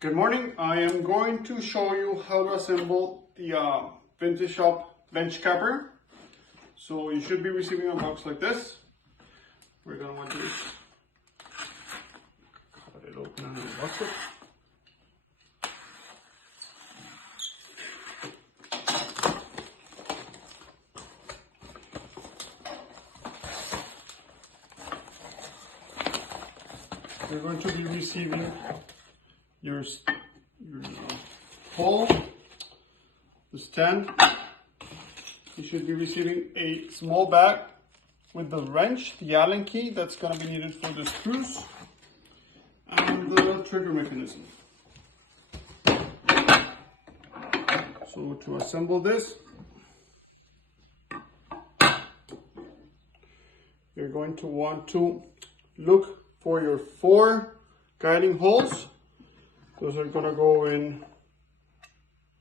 Good morning. I am going to show you how to assemble the vintage shop bench capper. So you should be receiving a box like this. We're going to want to cut it open and unbox it. You're going to be receiving your hole, the stand. You should be receiving a small bag with the wrench, the Allen key that's going to be needed for the screws, and the trigger mechanism. So to assemble this, you're going to want to look for your 4 guiding holes. Those are going to go in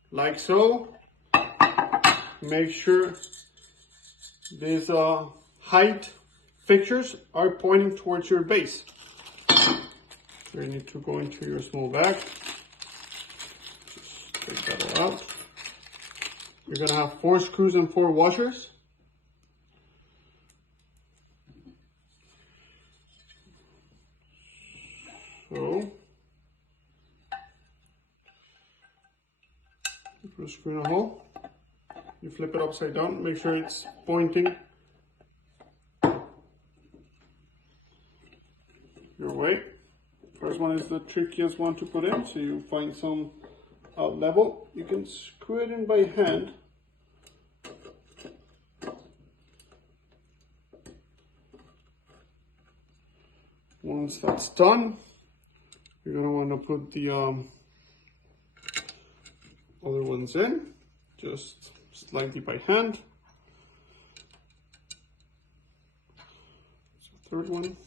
like so. Make sure these height fixtures are pointing towards your base. So you need to go into your small bag. Just take that all out. You're going to have 4 screws and 4 washers. So you put a screw in a hole, you flip it upside down, make sure it's pointing your way. First one is the trickiest one to put in, so you find some out level. You can screw it in by hand. Once that's done, you're going to want to put the other ones in, just slightly by hand. So third one.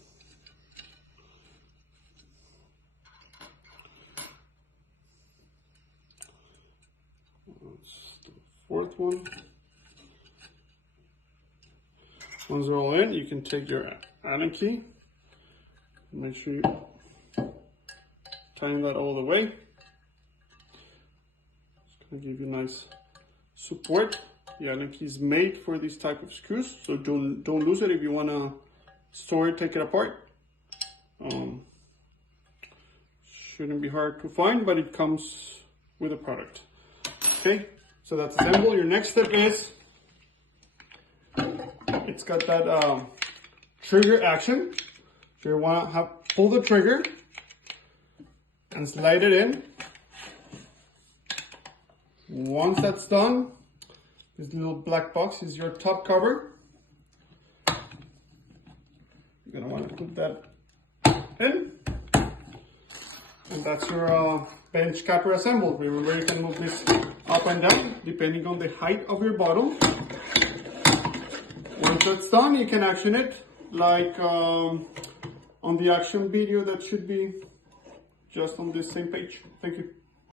That's the fourth one. Once they're all in, you can take your Allen key. Make sure you tighten that all the way. It's going to give you nice support. The Allen key is made for these type of screws, so don't lose it if you want to store it, take it apart. Shouldn't be hard to find, but it comes with a product. Okay, so that's assembled. Your next step is, it's got that trigger action. So you want to pull the trigger and slide it in. Once that's done, this little black box is your top cover. You're going to want to put that in. And that's your bench capper assembled. Remember, you can move this up and down depending on the height of your bottle. Once that's done, you can action it like on the action video that should be just on this same page. Thank you.